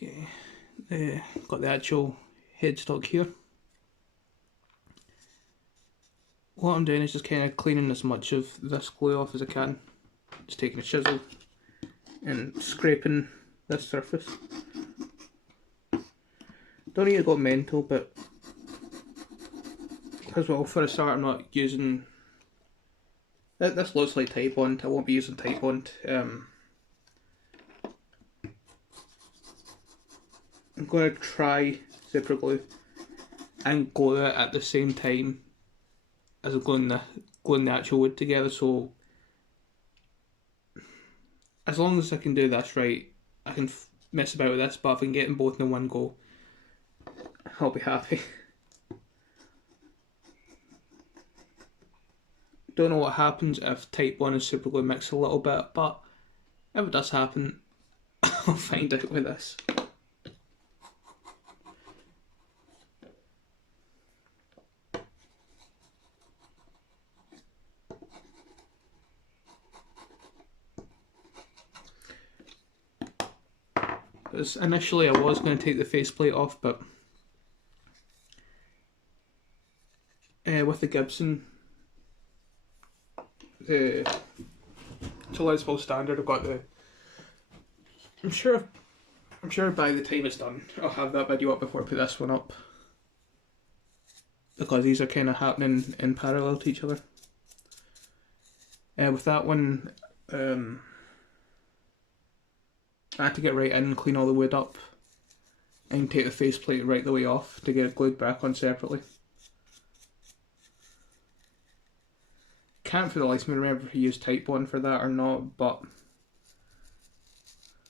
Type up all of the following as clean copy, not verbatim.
Okay, got the actual headstock here. What I'm doing is just kind of cleaning as much of this glue off as I can. Just taking a chisel and scraping this surface. Don't need to go mental, but because well, for a start I'm not using... This looks like Titebond, I won't be using Titebond. I'm going to try super glue and glue it at the same time as I'm gluing the actual wood together, so as long as I can do this right, I can mess about with this, but if I can get them both in one go, I'll be happy. Don't know what happens if Titebond and super glue mix a little bit, but if it does happen, I'll find out with this. Because initially I was going to take the faceplate off, but with the Gibson, to Lisbon standard, I've got the... I'm sure by the time it's done, I'll have that video up before I put this one up. Because these are kind of happening in parallel to each other. With that one, I had to get right in and clean all the wood up and take the faceplate right the way off to get it glued back on separately. Can't for the life of me remember if you used Titebond for that or not, but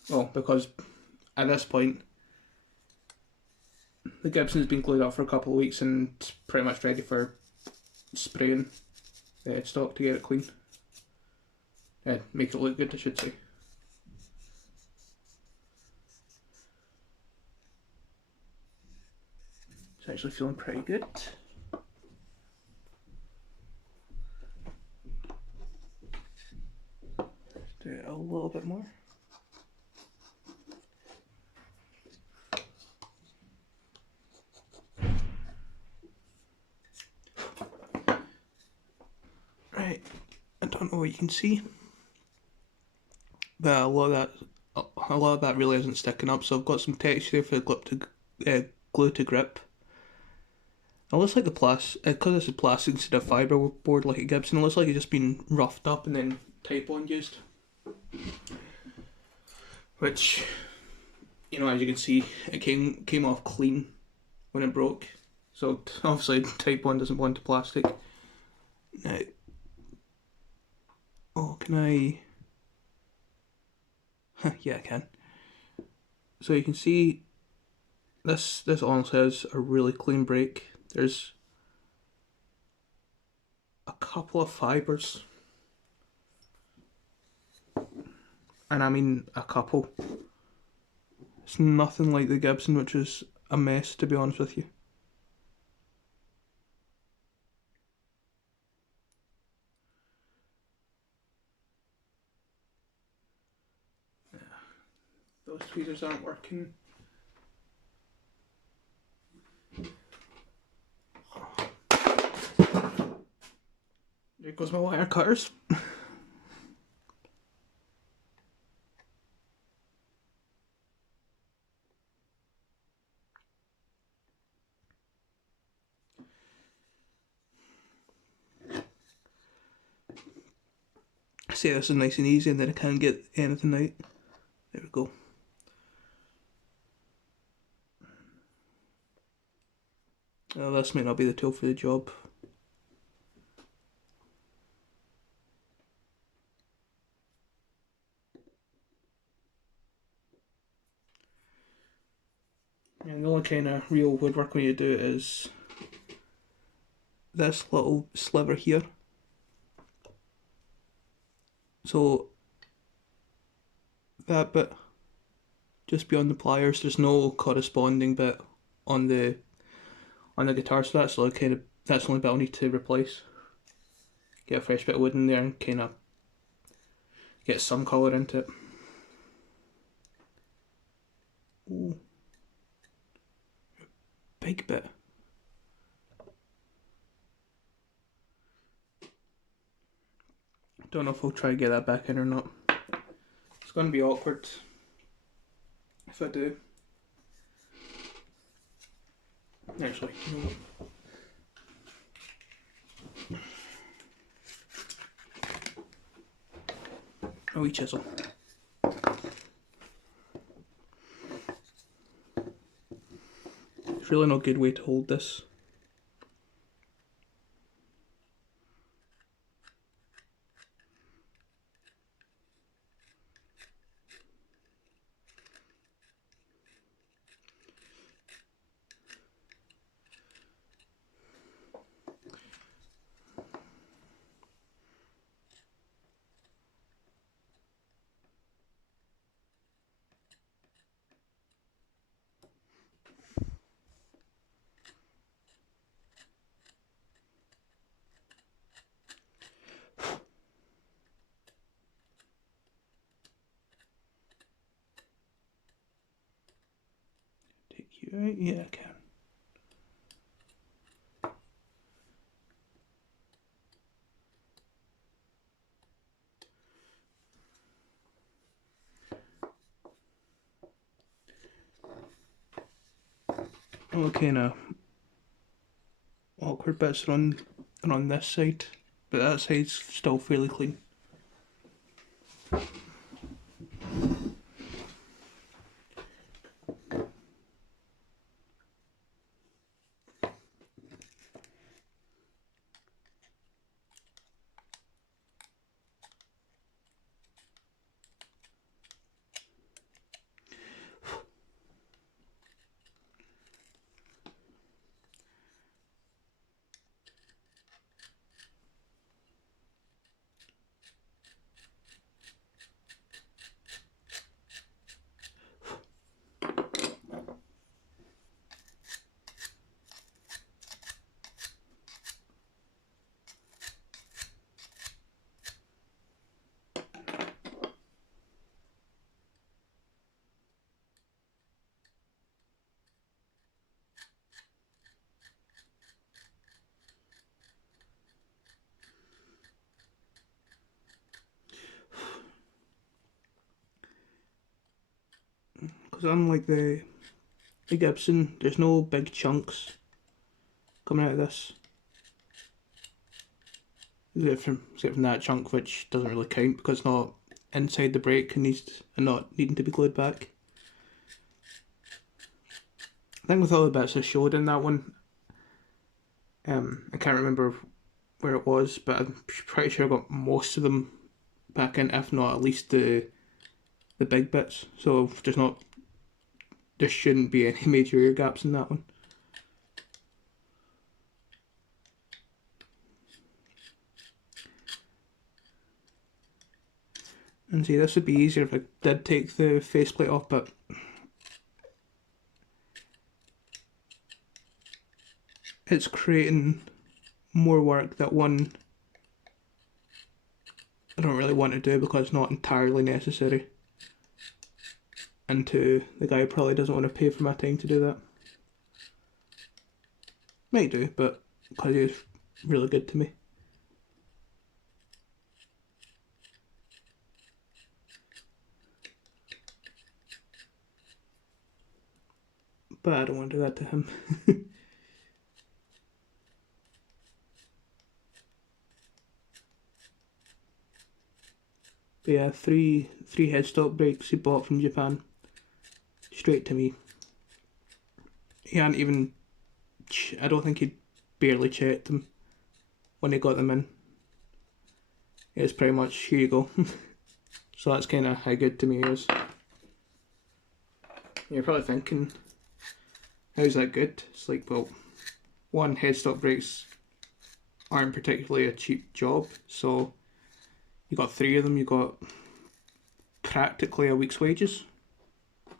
well, because at this point the Gibson's been glued up for a couple of weeks and it's pretty much ready for spraying the headstock to get it clean. Make it look good, I should say. It's actually feeling pretty good. Do it a little bit more. Right, I don't know what you can see, but a lot of that really isn't sticking up. So I've got some texture for the glue to grip. It looks like the because this is plastic instead of fibre board like a Gibson. It looks like it's just been roughed up and then Titebond used. Which, you know, as you can see, it came off clean when it broke. So obviously Titebond doesn't bond to plastic. Now, oh, can I? Yeah, I can. So you can see this honestly has a really clean break. There's a couple of fibres, and I mean a couple. It's nothing like the Gibson, which is a mess, to be honest with you. Those tweezers aren't working. There goes my wire cutters. See, this is nice and easy, and then I can't get anything out. There we go. This might not be the tool for the job. And the only kind of real woodwork when you do it is this little sliver here. So that bit just beyond the pliers, there's no corresponding bit on the guitar, so that's like that's the only bit I'll need to replace. Get a fresh bit of wood in there and kind of get some colour into it. Ooh. Big bit. Don't know if I'll try to get that back in or not. It's going to be awkward if I do. Actually, no. A wee chisel. There's really no good way to hold this. Take you out? Yeah, I can. Okay, now awkward bits are on this side, but that side's still fairly clean. Because unlike the Gibson, there's no big chunks coming out of this. Except from that chunk, which doesn't really count because it's not inside the brake and not needing to be glued back. I think with all the bits I showed in that one, I can't remember where it was, but I'm pretty sure I got most of them back in, if not at least the big bits. So there shouldn't be any major ear gaps in that one. And see, this would be easier if I did take the faceplate off, but it's creating more work that one I don't really want to do because it's not entirely necessary. And two, the guy probably doesn't want to pay for my time to do that. Might do, but because he's really good to me. But I don't want to do that to him. But yeah, three headstock brakes he bought from Japan. Straight to me. He hadn't even... I don't think he'd barely checked them when he got them in. It was pretty much, here you go. So that's kind of how good to me he is. You're probably thinking, how's that good? It's like, well, one, headstock brakes aren't particularly a cheap job, so you got three of them, you got practically a week's wages,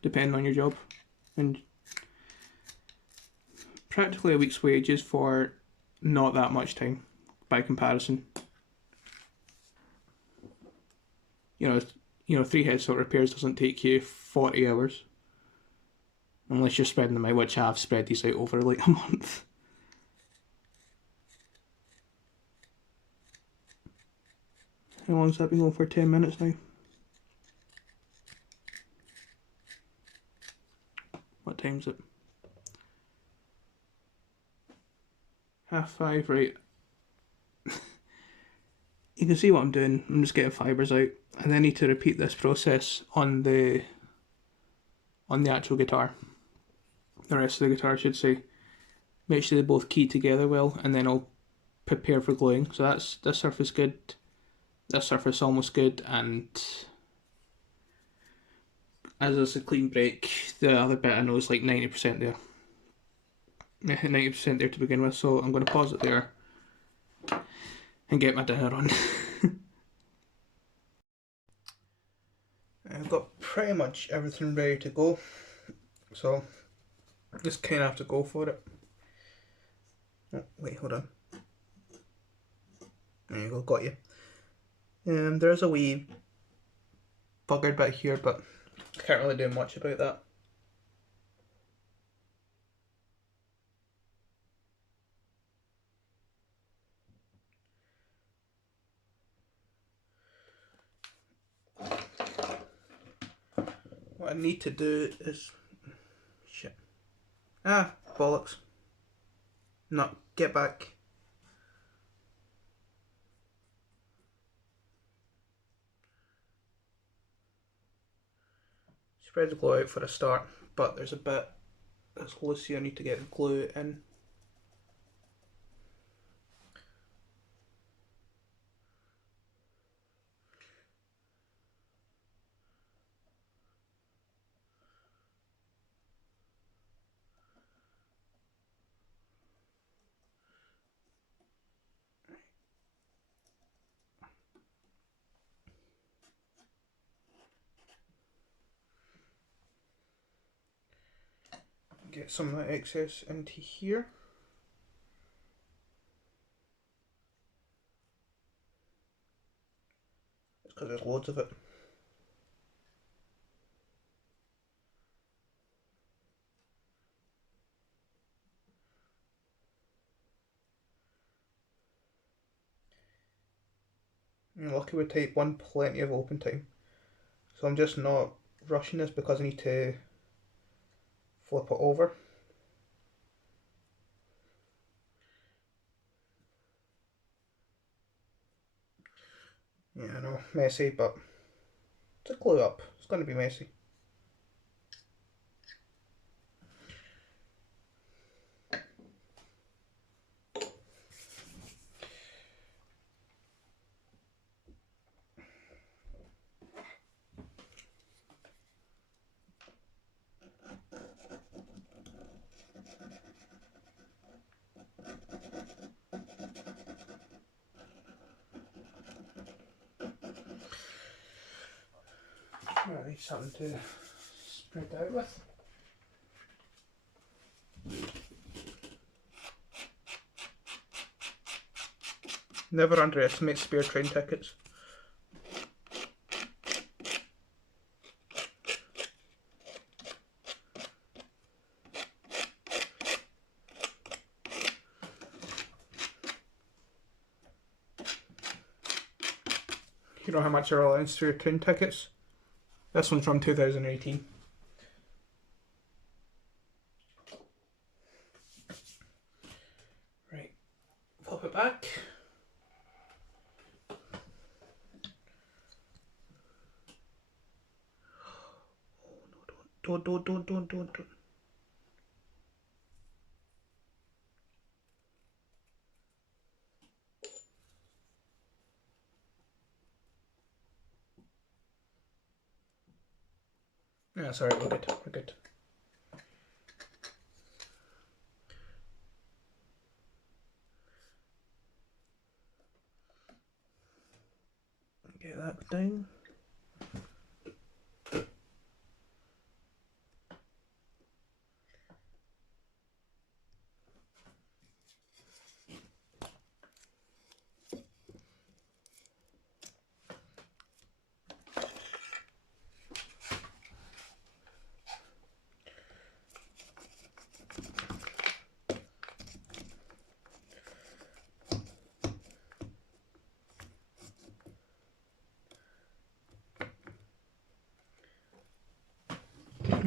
depending on your job, and practically a week's wages for not that much time by comparison. You know, 3 headstock repairs doesn't take you 40 hours. Unless you're spreading them out, which I've spread these out over like a month. How long's that been going for? 10 minutes now? What time's it? 5:30, right. You can see what I'm doing. I'm just getting fibres out. And then I need to repeat this process on the actual guitar. The rest of the guitar, I should say. Make sure they both key together well, and then I'll prepare for gluing. So that's this surface good, this surface almost good, and as it's a clean break, the other bit I know is like 90% there. 90% there to begin with, so I'm going to pause it there and get my dinner on. I've got pretty much everything ready to go, so just kind of have to go for it. Oh, wait, hold on. There you go, got you. There's a wee buggered bit here, but can't really do much about that. What I need to do is... shit. Ah, bollocks. No, get back. Spread the glue out for a start, but there's a bit that's loose here I need to get the glue in. Get some of that excess into here. It's because there's loads of it. I'm lucky with type 1, plenty of open time. So I'm just not rushing this because I need to flip it over. Yeah, I know, messy, but to glue up, it's going to be messy. I need something to spread out with. Never underestimate spare train tickets. You know how much are allowance for your train tickets? This one's from 2018. Right, pop it back. Oh no, don't. Yeah, sorry, we're good. Get that down.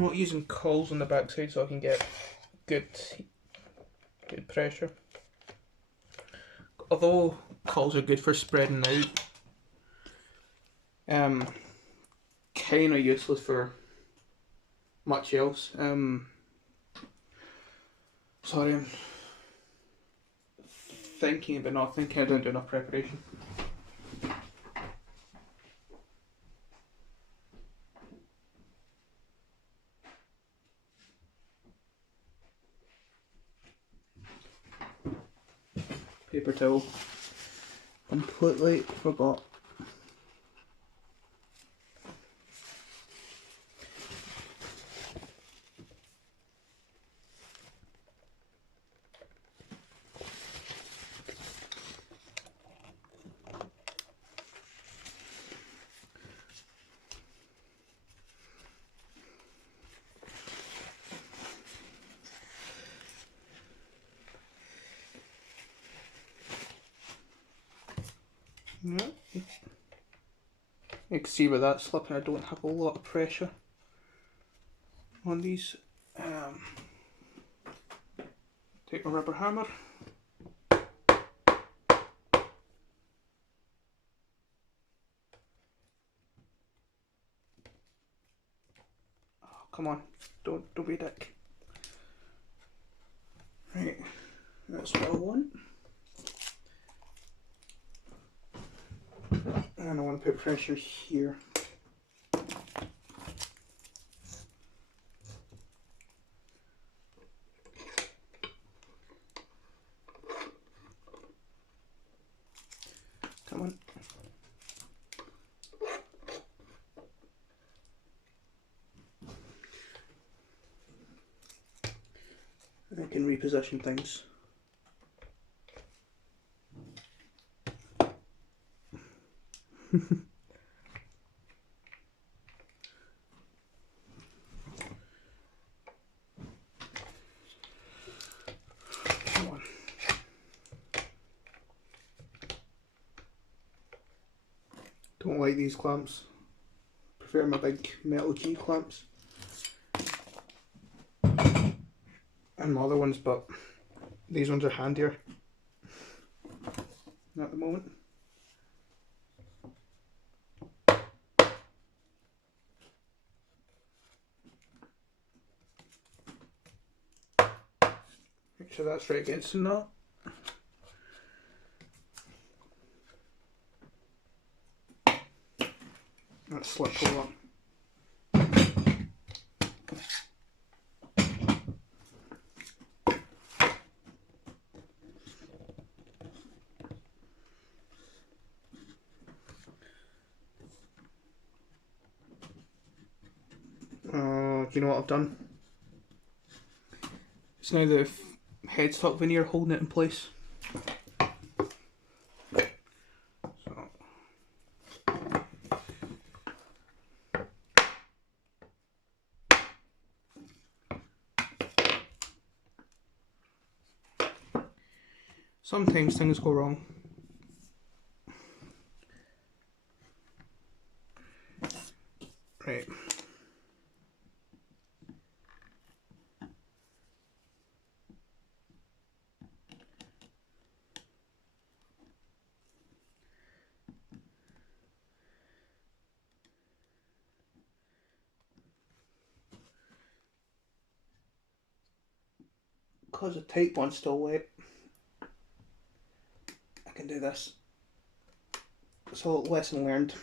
I'm not using coals on the backside so I can get good pressure. Although coals are good for spreading out, kind of useless for much else. Sorry, I'm thinking but not thinking. I don't do enough preparation. Paper towel. Completely forgot. Yeah. You can see where that's slipping. I don't have a lot of pressure on these. Take my rubber hammer. Oh, come on, don't be a dick. Right, that's what I want. And I want to put pressure here. Come on. I can reposition things. Come on. Don't like these clamps. Prefer my big metal G clamps. And my other ones, but these ones are handier at the moment. Make sure that's right against the knot. That's slip over. Do you know what I've done? It's now the headstock veneer holding it in place. So. Sometimes things go wrong. Right. Because the tight one's still wet, I can do this. So, lesson learned.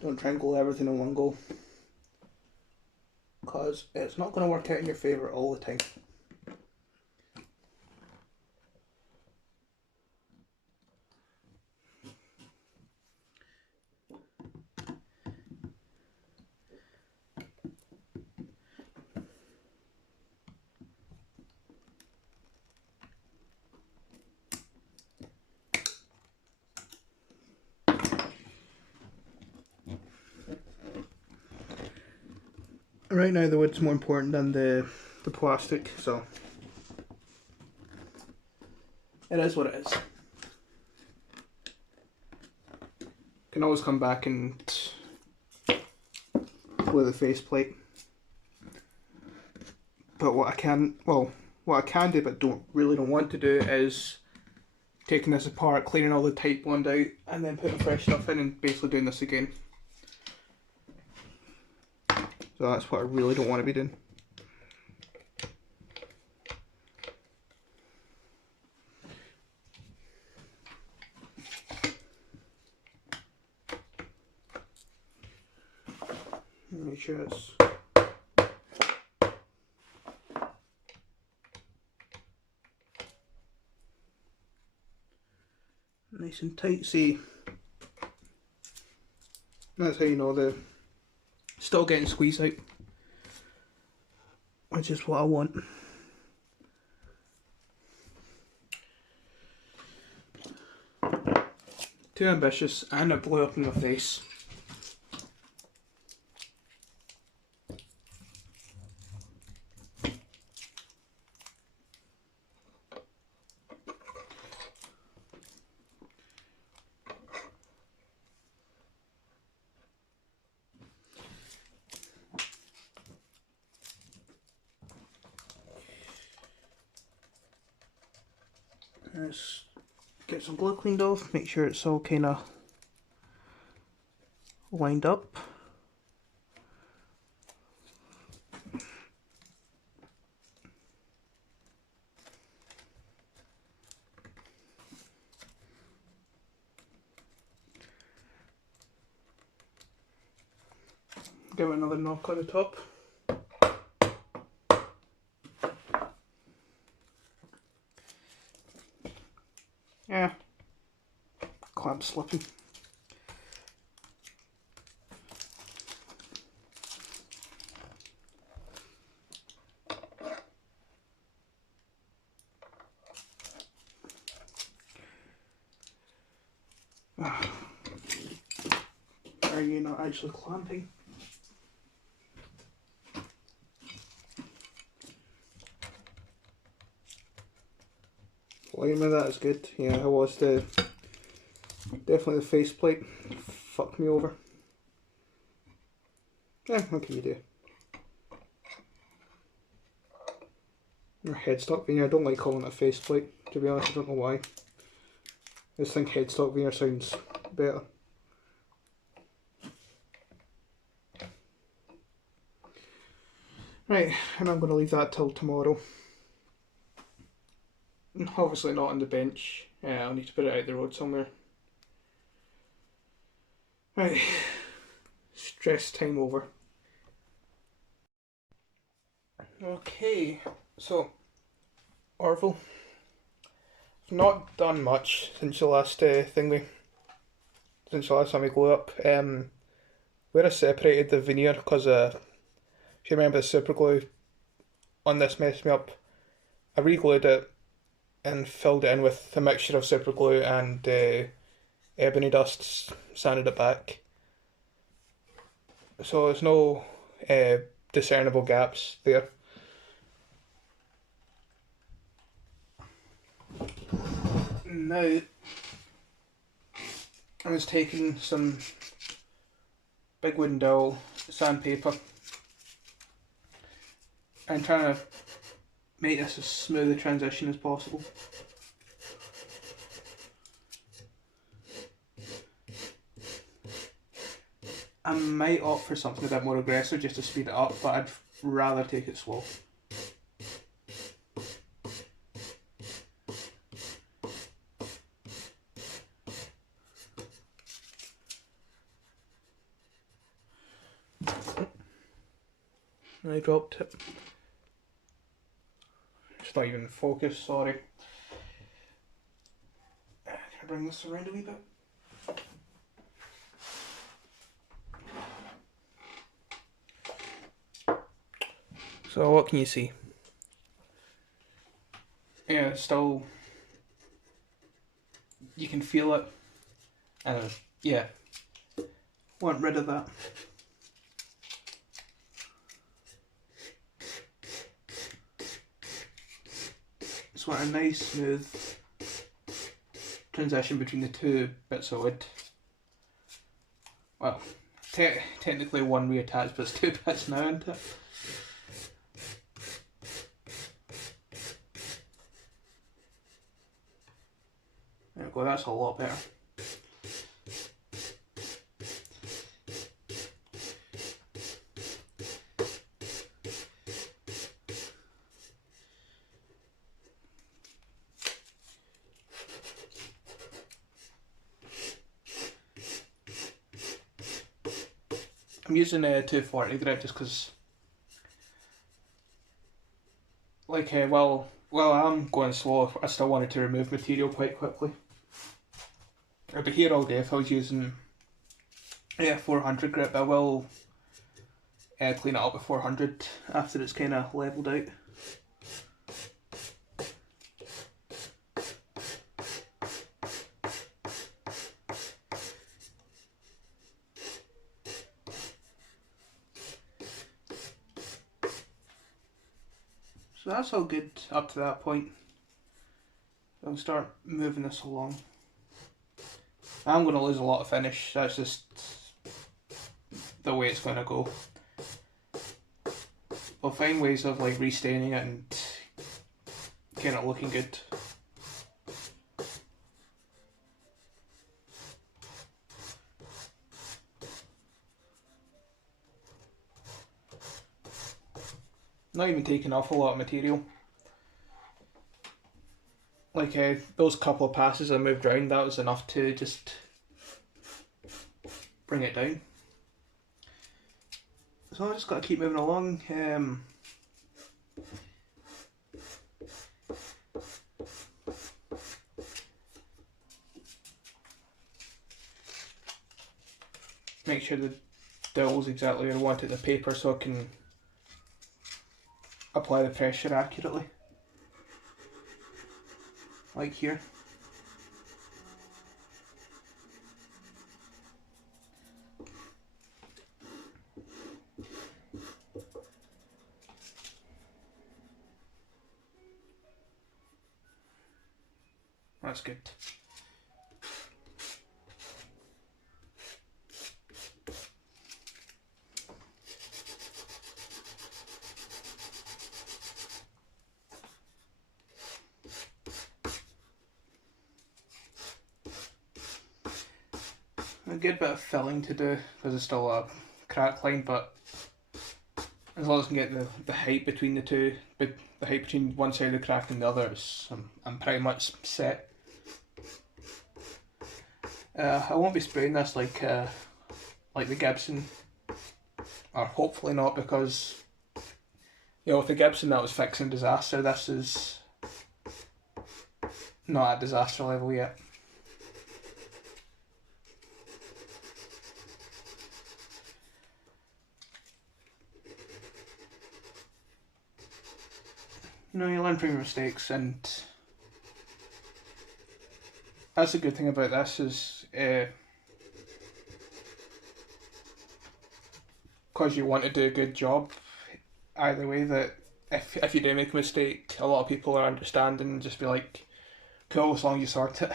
Don't try and go everything in one go, because it's not going to work out in your favour all the time. Right now the wood's more important than the plastic, so it is what it is. Can always come back and glue the faceplate. But what I can do but really don't want to do is taking this apart, cleaning all the Type Bond out, and then putting fresh stuff in and basically doing this again. So that's what I really don't want to be doing. Make sure it's nice and tight. See, that's how you know they're still getting squeezed out, which is what I want. Too ambitious, and it blew up in my face. Let's get some glue cleaned off, make sure it's all kind of lined up. Give it another knock on the top. Yeah, clamp slipping. Are you not actually clamping? Blimey, that is good. Yeah, I was definitely the faceplate fucked me over. Yeah, what can you do? Or headstock veneer. I don't like calling it a faceplate, to be honest. I don't know why. I just think headstock veneer sounds better. Right, and I'm going to leave that till tomorrow. Obviously not on the bench. I'll need to put it out the road somewhere. Right, stress time over. Okay, so Orville. I've not done much since the last since the last time we glue up. Where I separated the veneer, because if you remember the super glue on this messed me up, I re-glued it and filled it in with a mixture of super glue and ebony dust, sanded it back. So there's no discernible gaps there. Now, I was taking some big wooden dowel, sandpaper, and trying to make this as smooth a transition as possible. I might opt for something a bit more aggressive just to speed it up, but I'd rather take it slow. I dropped it. It's not even in focus, sorry. Can I bring this around a wee bit? So what can you see? Yeah, it's still, you can feel it. Yeah, want rid of that. Just want a nice smooth transition between the two bits of wood. Well, technically one reattached, but it's two bits now, isn't it? There we go, that's a lot better. I'm using a 240 grip just because, like, while I'm going slow, I still wanted to remove material quite quickly. I'd be here all day if I was using 400 grip. I will clean it up with 400 after it's kind of levelled out. So that's all good up to that point. I'll start moving this along. I'm going to lose a lot of finish, that's just the way it's going to go. I'll find ways of like restaining it and kind of looking good. Not even taking off a lot of material. Like those couple of passes I moved around, that was enough to just bring it down. So I just got to keep moving along. Make sure the dowel's exactly where I want it in the paper so I can apply the pressure accurately. Like here. That's good. A good bit of filling to do because it's still a crack line, but as long as I can get the height between the two, but the height between one side of the crack and the other, I'm pretty much set. I won't be spraying this like the Gibson, or hopefully not, because with the Gibson that was fixing disaster. This is not at disaster level yet. You learn from your mistakes, and that's a good thing about this is because you want to do a good job either way, that if you do make a mistake, a lot of people are understanding and just be like, cool, as long as you sort it.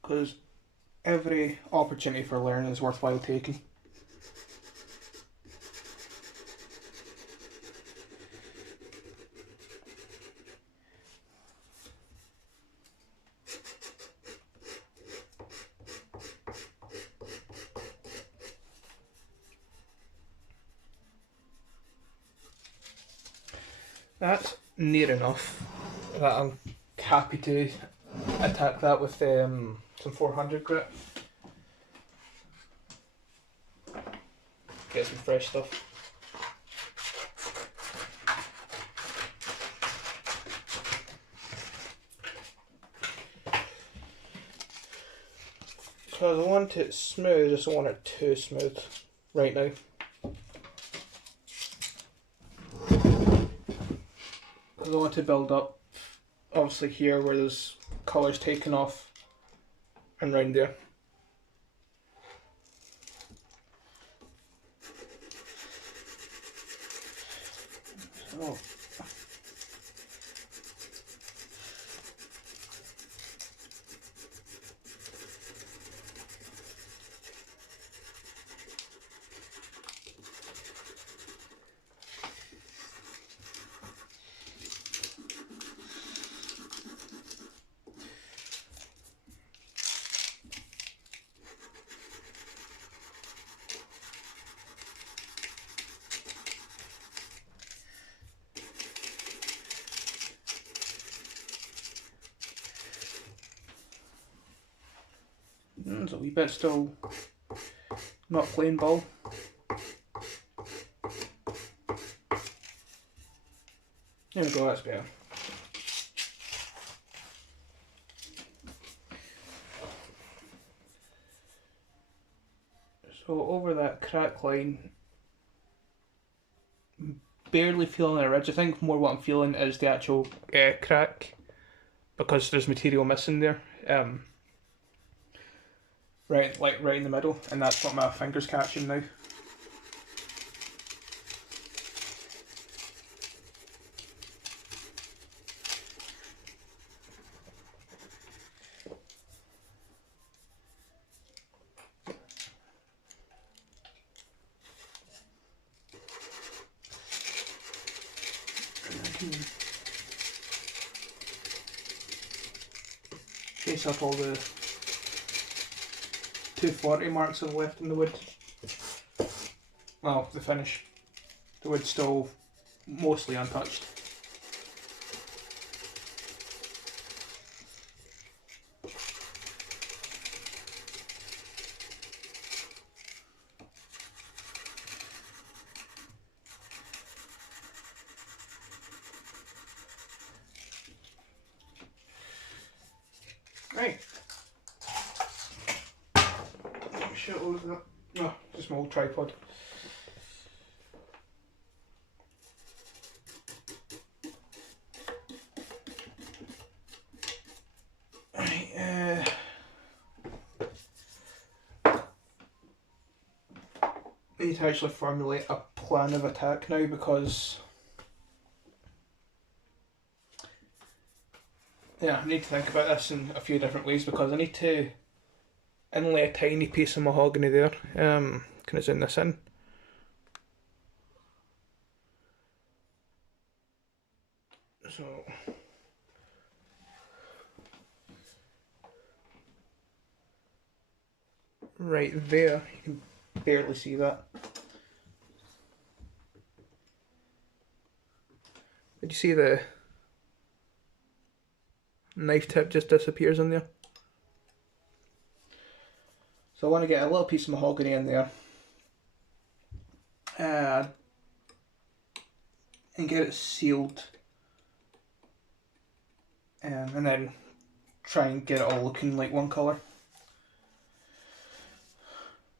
Because every opportunity for learning is worthwhile taking. That's near enough that I'm happy to attack that with some 400 grit. Get some fresh stuff. Because I want it smooth, I just don't want it too smooth right now. Because I want to build up, obviously here where there's colours taken off and round there. So, There's a wee bit still not plain ball. There we go, that's better. So over that crack line, barely feeling a ridge. I think more what I'm feeling is the actual crack, because there's material missing there. Right in the middle, and that's what my finger's catching now. Chase up all the 240 marks I've left in the wood. Well, the finish. The wood's still mostly untouched. Right. Shit, what was that? Oh, just my old tripod. Right, I need to actually formulate a plan of attack now, because I need to think about this in a few different ways, because I need to inlay a tiny piece of mahogany there. Can I zoom this in? So right there, you can barely see that. Did you see the knife tip just disappears in there? So I want to get a little piece of mahogany in there, and get it sealed, and then try and get it all looking like one colour.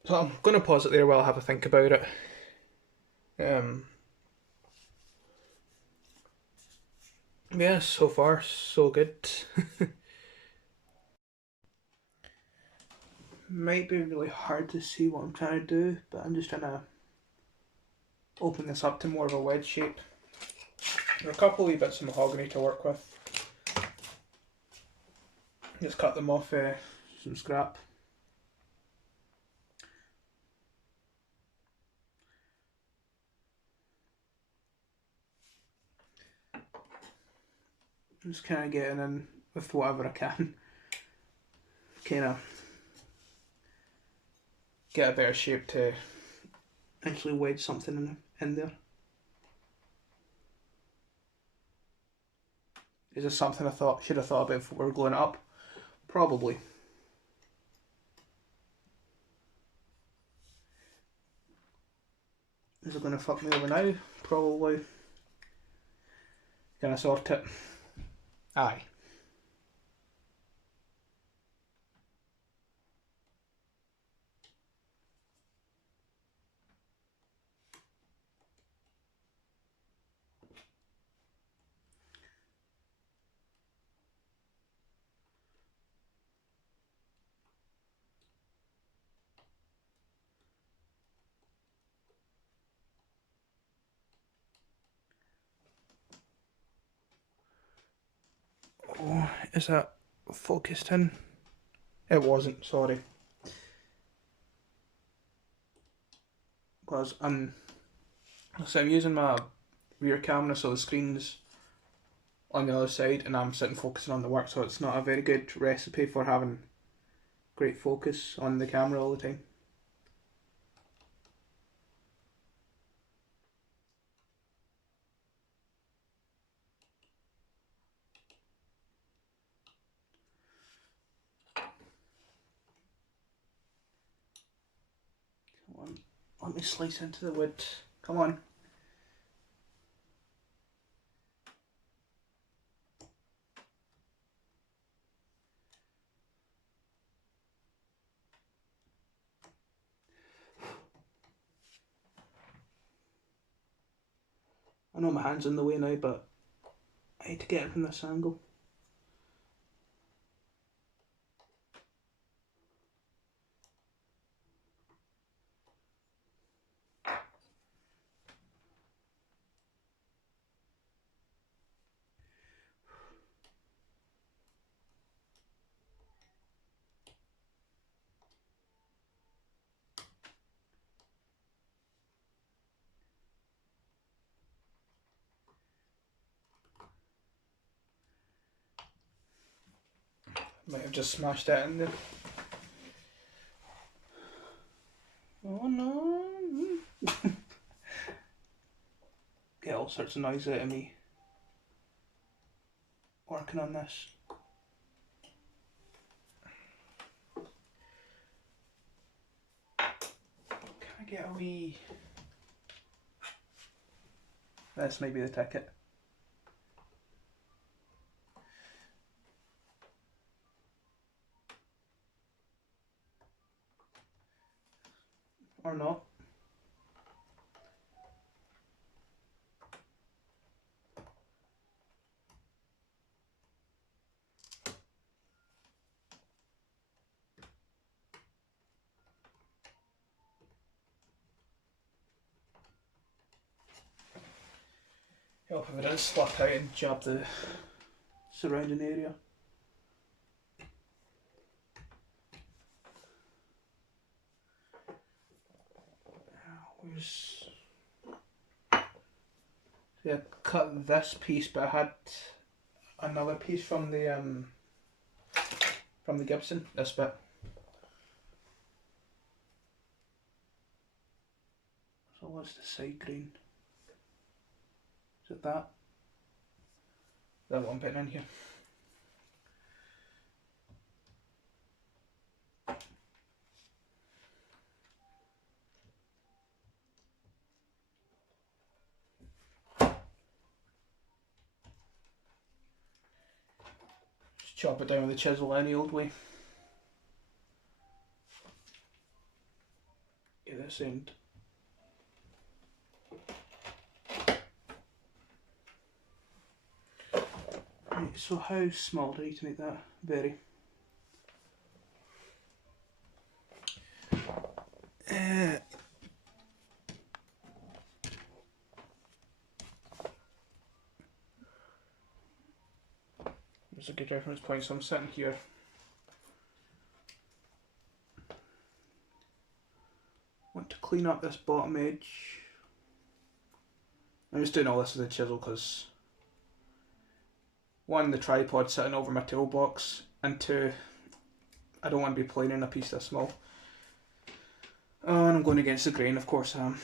So I'm going to pause it there while I have a think about it. Yeah, so far so good. Might be really hard to see what I'm trying to do, but I'm just trying to open this up to more of a wedge shape. There are a couple of wee bits of mahogany to work with. Just cut them off some scrap. Just kind of getting in with whatever I can. Kind of get a better shape to actually wedge something in there. Is this something I should have thought about before gluing it up? Probably. Is it going to fuck me over now? Probably. Can I sort it? Aye. Oh, is that focused in? It wasn't, sorry. Because I'm using my rear camera, so the screen's on the other side and I'm sitting focusing on the work, so it's not a very good recipe for having great focus on the camera all the time. Let me slice into the wood. Come on. I know my hand's in the way now, but I need to get it from this angle. Might have just smashed that in there. Oh no! Get all sorts of noise out of me working on this. Can I get a wee... This might be the ticket. Or not. Help if it is split out and jab the surrounding area. See, I cut this piece, but I had another piece from the Gibson. This bit. So what's the side grain? Is it that? That one bit in here. Just chop it down with the chisel any old way. Get this end. Right, so how small do I need to make that? Very. There's a good reference point, so I'm sitting here. Want to clean up this bottom edge. I'm just doing all this with a chisel because one, the tripod's sitting over my toolbox, and two, I don't want to be planing a piece this small. Oh, and I'm going against the grain, of course I am.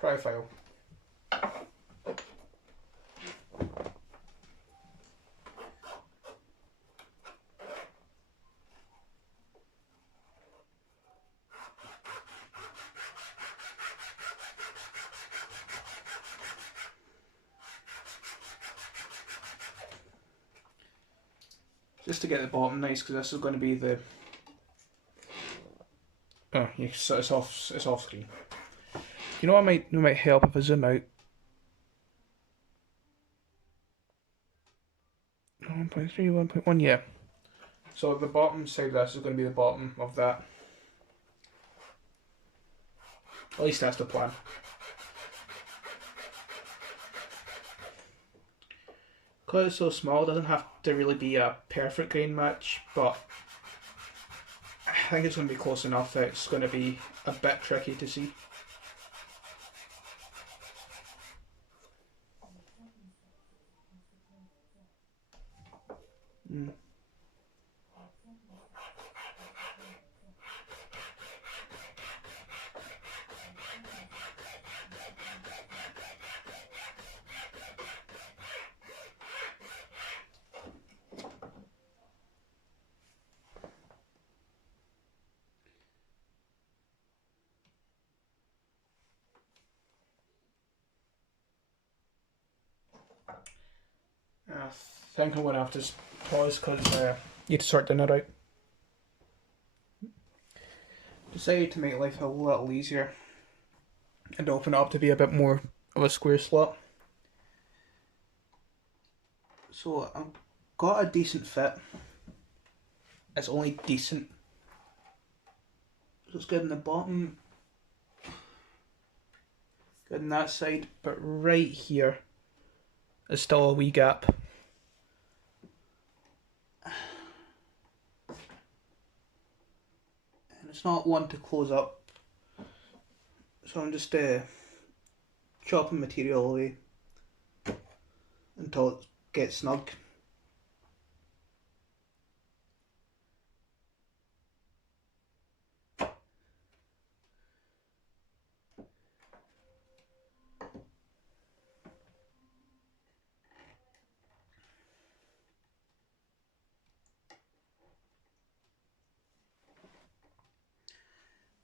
Tri-file. Just to get the bottom nice, because this is going to be the... Oh, so it's off screen. You know what might help if I zoom out? 1.3, 1.1, yeah. So the bottom side of this is going to be the bottom of that. At least that's the plan. Because it's so small, it doesn't have to really be a perfect grain match, but I think it's going to be close enough that it's going to be a bit tricky to see. I think I'm going to have to pause because I need to sort dinner out. Decided to make life a little easier and open it up to be a bit more of a square slot. So I've got a decent fit. It's only decent. So it's good in the bottom, good on that side, but right here is still a wee gap. And it's not one to close up. So I'm just chopping material away until it gets snug.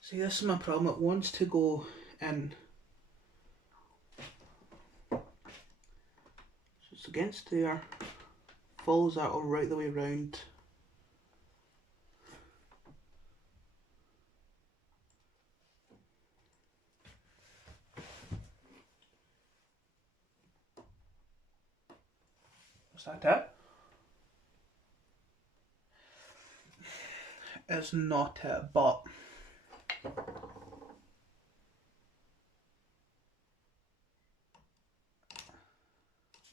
See, this is my problem. It wants to go in. So it's against there. Follows that all right the way around. Is that it? It's not it, but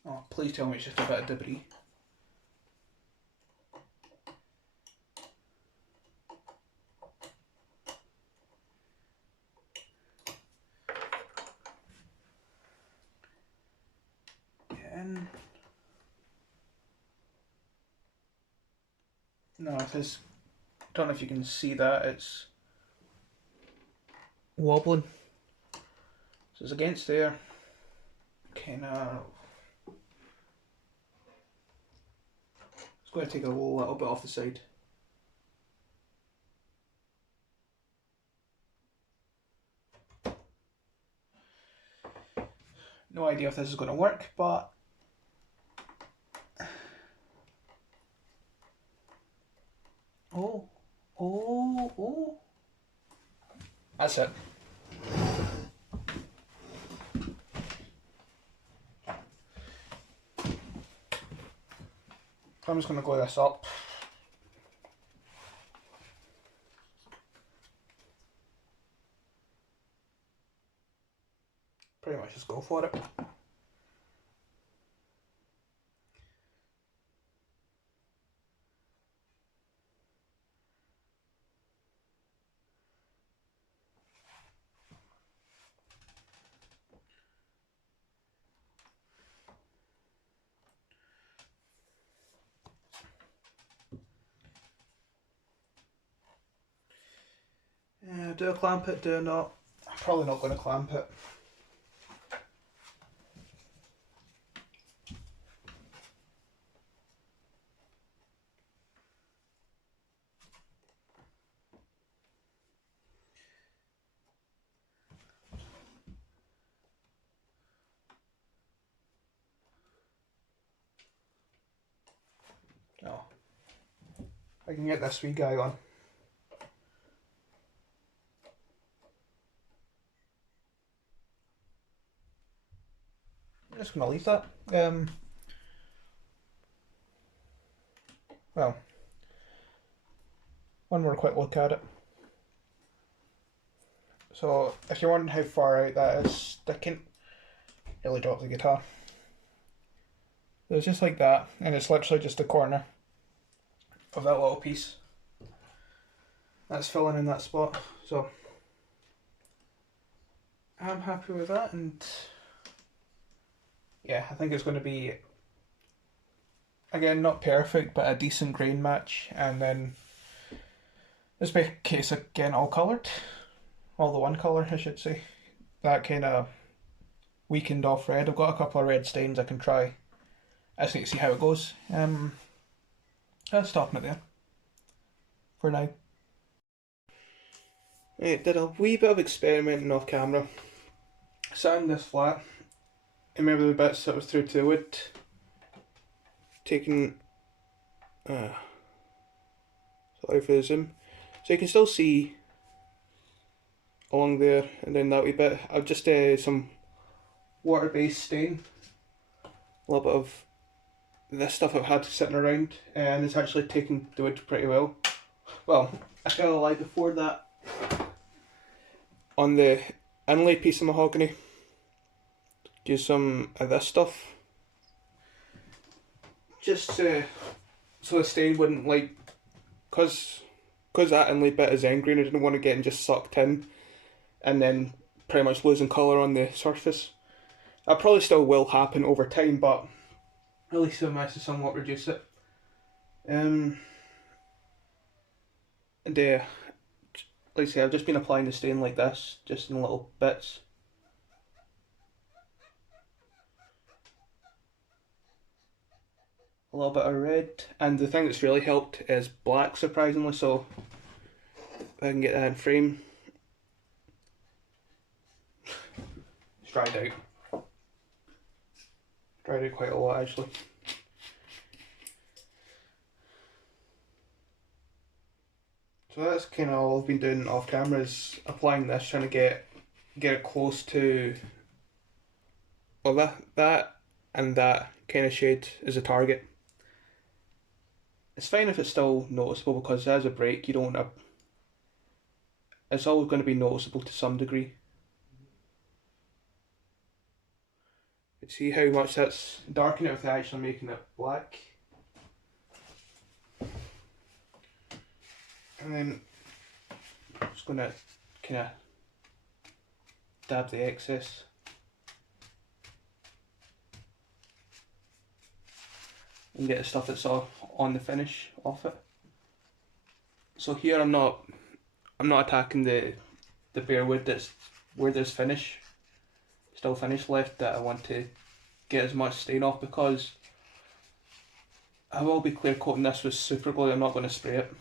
oh, please tell me it's just a bit of debris. Get in. No, it is. I don't know if you can see that. It's wobbling. So it's against there. Kind of. It's going to take a little bit off the side. No idea if this is going to work, but oh. That's it. I'm just going to glue this up. Pretty much just go for it. Do I clamp it? Do I not? I'm probably not going to clamp it. No. I can get this wee guy on. I'm just going to leave that. Well, one more quick look at it. So, if you're wondering how far out that is sticking, nearly dropped the guitar. So it's just like that, and it's literally just a corner of that little piece. That's filling in that spot, so I'm happy with that, and yeah, I think it's going to be, again, not perfect, but a decent grain match, and then this be a case of getting all coloured, all the one colour I should say, that kind of weakened off red. I've got a couple of red stains I can try. I just need to see how it goes. I'll stop it there for now. Right, did a wee bit of experimenting off camera. Sand this flat, remember the bits that was through to the wood, taking sorry for the zoom, so you can still see along there, and then that wee bit. I've just some water-based stain, a little bit of this stuff I've had sitting around, and it's actually taken the wood pretty well. Well, I kind of like before that on the inlay piece of mahogany. Use some of this stuff, just so the stain wouldn't cause that inlay bit is end green. I didn't want it getting just sucked in, and then pretty much losing colour on the surface. That probably still will happen over time, but at least I managed to somewhat reduce it. And like I say, I've just been applying the stain like this, just in little bits. A little bit of red, and the thing that's really helped is black, surprisingly, so if I can get that in frame. It's dried out. Dried out quite a lot, actually. So that's kind of all I've been doing off camera, is applying this, trying to get it close to, well, that and that kind of shade is a target. It's fine if it's still noticeable, because as a break you don't want to, it's always going to be noticeable to some degree. You can see how much that's darkening it without actually making it black. And then I'm just going to kind of dab the excess. And get the stuff that's on the finish off it. So here I'm not attacking the bare wood that's where there's still finish left, that I want to get as much stain off, because I will be clear coating this with super glue. I'm not going to spray it.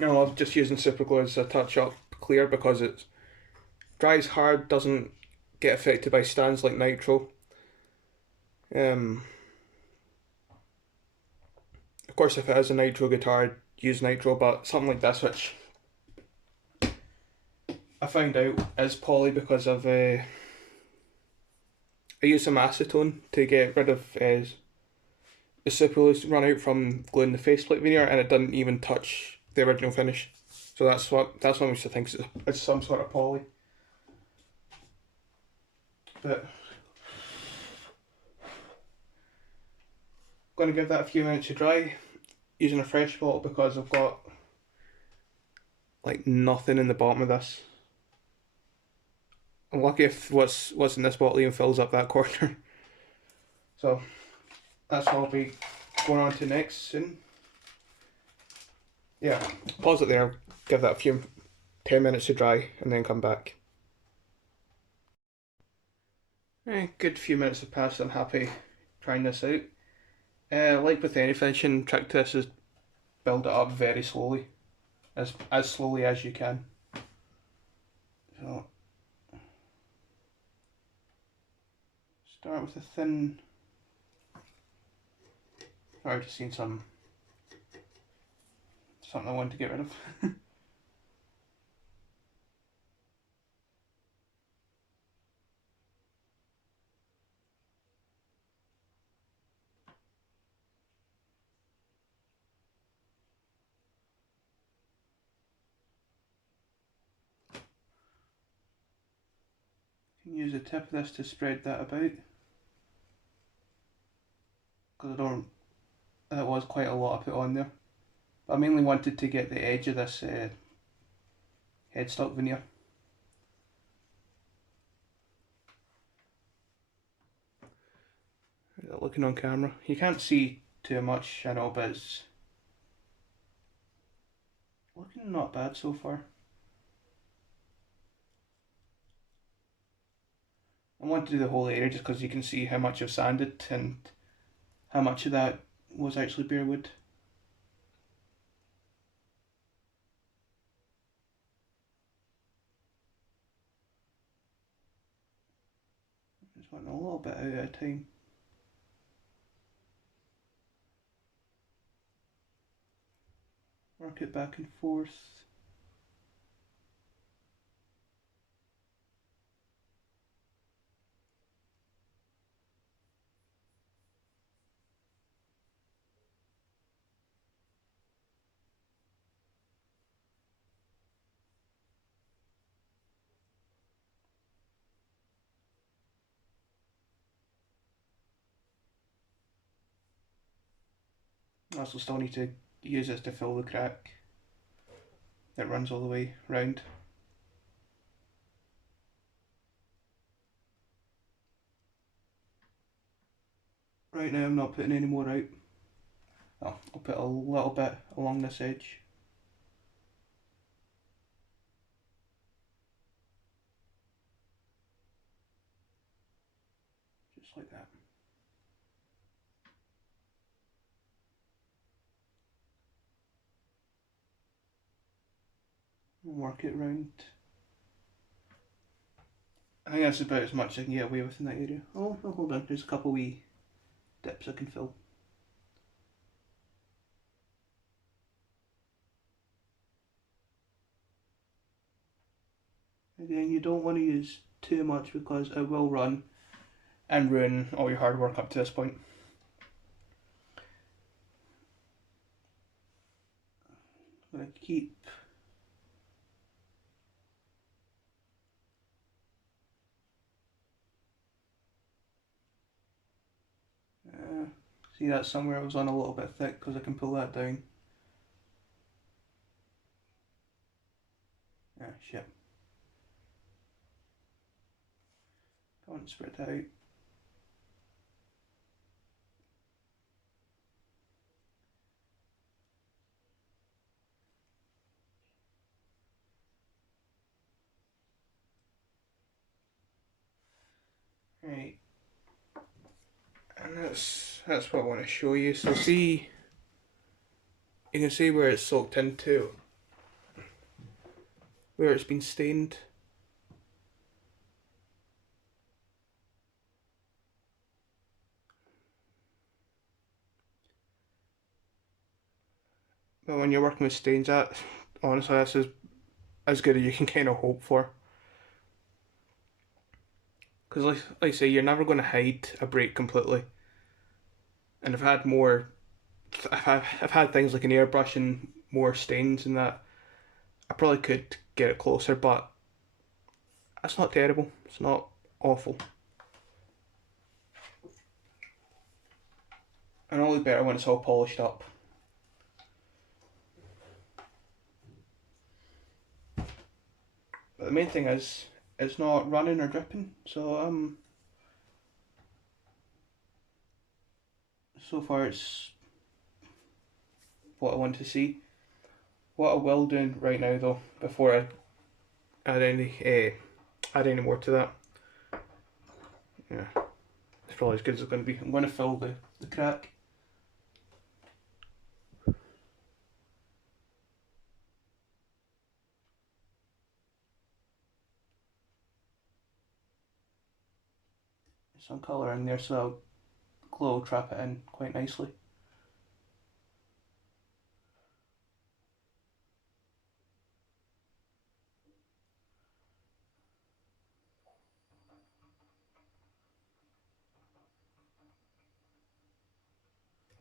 I love just using super glue as a touch up clear, because it dries hard, doesn't get affected by stands like nitro. Of course, if it is a nitro guitar, I'd use nitro, but something like this, which I found out is poly because of I used some acetone to get rid of the superglue run out from gluing the faceplate veneer, and it didn't even touch the original finish. So that's what makes me think it's some sort of poly. But I'm going to give that a few minutes to dry using a fresh bottle, because I've got like nothing in the bottom of this. I'm lucky if what's in this bottle even fills up that corner. So that's what I'll be going on to next soon. Yeah, pause it there, give that a few 10 minutes to dry, and then come back. Good few minutes have passed. I'm happy trying this out. Like with any finishing, trick to this is build it up very slowly, as slowly as you can. So start with a thin. I've just seen something I want to get rid of. Use the tip of this to spread that about, because that was quite a lot I put on there. But I mainly wanted to get the edge of this headstock veneer. Looking on camera, you can't see too much, I know, but it's looking not bad so far. I want to do the whole area just because you can see how much I've sanded and how much of that was actually bare wood. Just want a little bit out at a time. Work it back and forth. I also still need to use this to fill the crack that runs all the way round. Right now I'm not putting any more out. Oh, I'll put a little bit along this edge. Just like that. And work it round. I think that's about as much as I can get away with in that area. Oh, no, hold on, there's a couple wee dips I can fill. Again, you don't want to use too much because it will run and ruin all your hard work up to this point. I'm going to keep see that somewhere I was on a little bit thick because I can pull that down. Ah, shit. Go on, spread that out. Right. And that's what I want to show you. So see, you can see where it's soaked into, where it's been stained. But when you're working with stains, that honestly, this is as good as you can kind of hope for. Because like I say, you're never going to hide a break completely. And I've had more, I've had things like an airbrush and more stains and that. I probably could get it closer, but that's not terrible. It's not awful. And always better when it's all polished up. But the main thing is, it's not running or dripping. So so far it's what I want to see. What I will do right now though, before I add any more to that, yeah, it's probably as good as it's going to be. I'm going to fill the crack. Some colour in there so glue will trap it in quite nicely.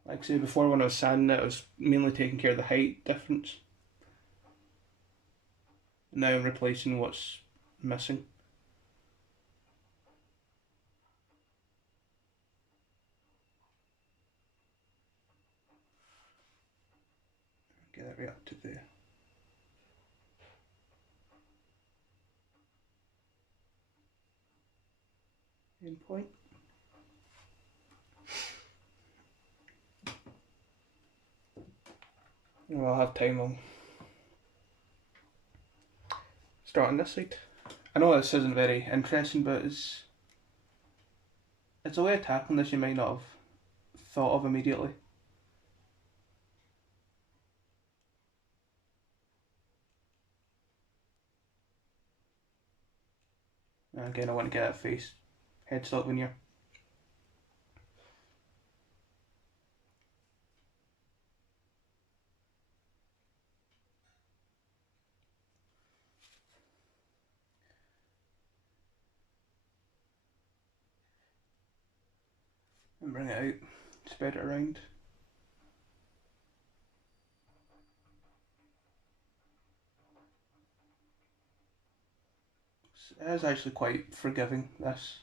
Like I say before, when I was sanding it, I was mainly taking care of the height difference. Now I'm replacing what's missing. Get that right up to the end point. When I'll have time, I'll start on this side. I know this isn't very interesting, but it's a way of tackling this you might not have thought of immediately. And again, I want to get that face Headstock veneer. And bring it out, spread it around. It is actually quite forgiving, this.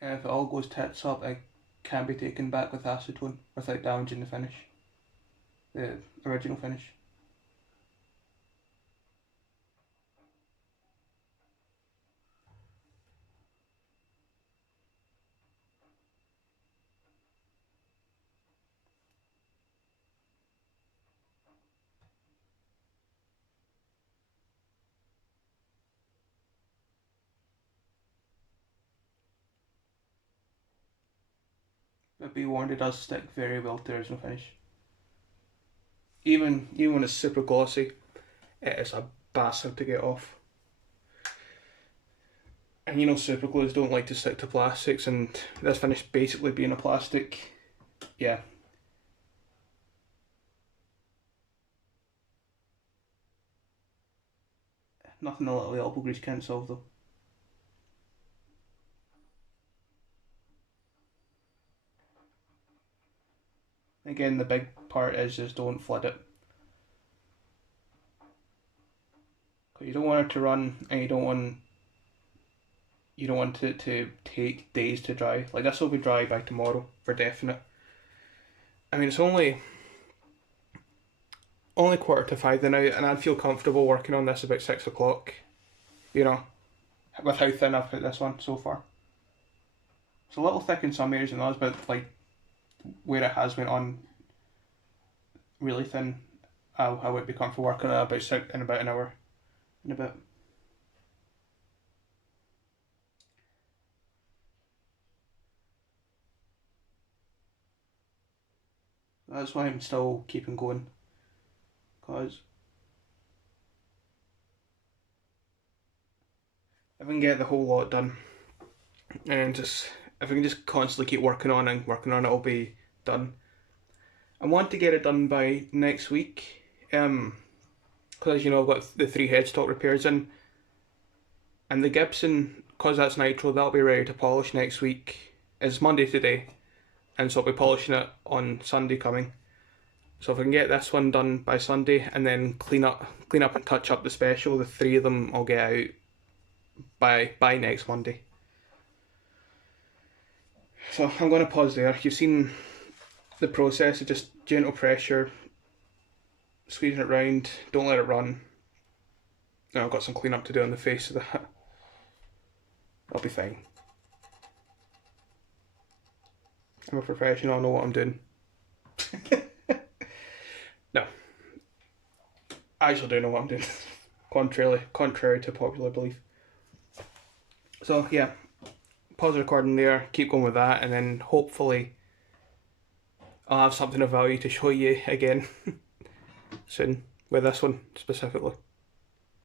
And if it all goes tits up, it can be taken back with acetone without damaging the finish. The original finish. But be warned, it does stick very well to the original finish. Even when it's super glossy, it is a bastard to get off. And you know super glues don't like to stick to plastics, and this finish basically being a plastic, yeah. Nothing a little elbow grease can't solve though. Again, the big part is just don't flood it. You don't want it to run, and you don't want it to take days to dry. Like, this will be dry by tomorrow for definite. I mean, it's only 4:45 now, and I'd feel comfortable working on this about 6 o'clock. You know, with how thin I've put this one so far. It's a little thick in some areas and others, but like where it has went on really thin, I would be comfortable working on it in about an hour in a bit. That's why I'm still keeping going, because if I can get the whole lot done, and just if I can just constantly keep working on it, it'll be done. I want to get it done by next week, because you know I've got the 3 headstock repairs in, and the Gibson, because that's nitro, that'll be ready to polish next week. It's Monday today, and so I'll be polishing it on Sunday coming. So if I can get this one done by Sunday, and then clean up and touch up the special, the 3 of them I'll get out by next Monday. So I'm going to pause there. You've seen the process of just gentle pressure, squeezing it round, don't let it run. Now I've got some clean up to do on the face of that. I'll be fine. I'm a professional, I know what I'm doing. No. I actually do know what I'm doing. Contrary to popular belief. So yeah, pause the recording there, keep going with that, and then hopefully I'll have something of value to show you again soon with this one specifically.